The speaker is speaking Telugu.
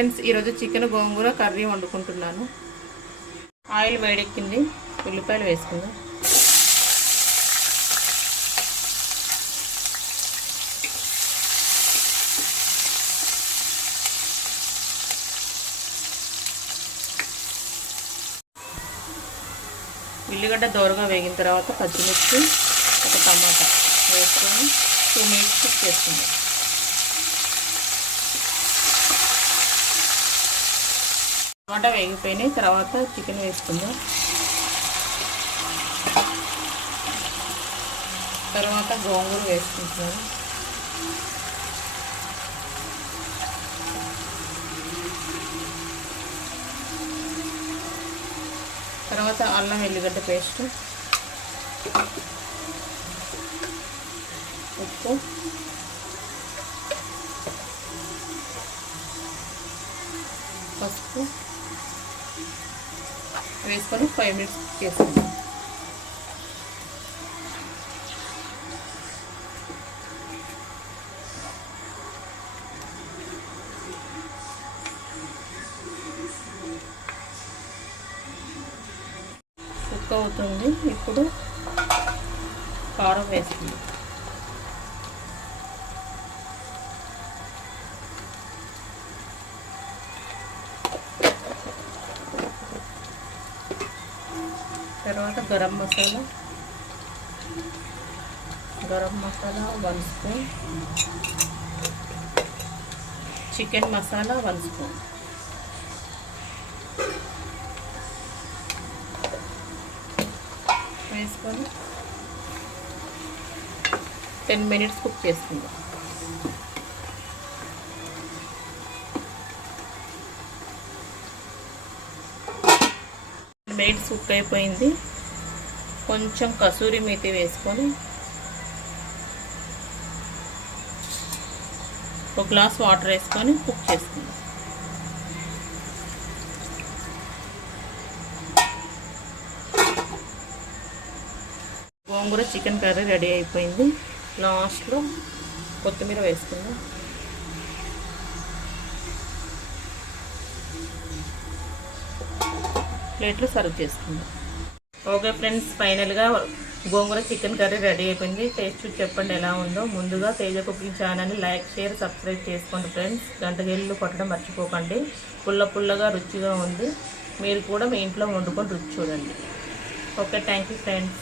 ఫ్రెండ్స్ ఈరోజు చికెన్ గోంగూర కర్రీ వండుకుంటున్నాను. ఆయిల్ వేడెక్కింది, ఉల్లిపాయలు వేసుకుందాం. ఉల్లిగడ్డ దోరగా వేగిన తర్వాత పచ్చిమిర్చి, ఒక టమాటా వేసుకొని 2 మినిట్స్ కుక్ చేసుకుందాం. టమాటా వేగిపోయినాయి, తర్వాత చికెన్ వేసుకుందాం. తర్వాత గోంగూర వేసుకుంటున్నాను. తర్వాత అల్లం వెల్లిగడ్డ పేస్ట్, ఉప్పు, పసుపు వేసుకొని 5 మినిట్స్ చేసుకుందాం. కుక్ అవుతుంది. ఇప్పుడు కారం వేసుకుందాం. తర్వాత garam masala 1 spoon, chicken masala 1 spoon వేసుకొని 10 మినిట్స్ కుక్ చేసుకుందాం. మినిట్స్ కుక్ అయిపోయింది. కొంచెం కసూరి మేతి వేసుకొని 1 గ్లాస్ వాటర్ వేసుకొని కుక్ చేసుకుందాం. గోంగూర చికెన్ కర్రీ రెడీ అయిపోయింది. లాస్ట్లో కొత్తిమీర వేసుకుందాం. ప్లేట్లో సర్వ్ చేసుకుందాం. ఓకే ఫ్రెండ్స్, ఫైనల్గా గోంగూర చికెన్ కర్రీ రెడీ అయిపోయింది. టేస్ట్ చెప్పండి ఎలా ఉందో. ముందుగా తేజ కుకింగ్ ఛానల్ని లైక్, షేర్, సబ్స్క్రైబ్ చేసుకోండి ఫ్రెండ్స్. గంటగిళ్ళు కొట్టడం మర్చిపోకండి. పుల్లగా రుచిగా ఉంది. మీరు కూడా మీ ఇంట్లో వండుకొని రుచి చూడండి. Okay, thank you friends.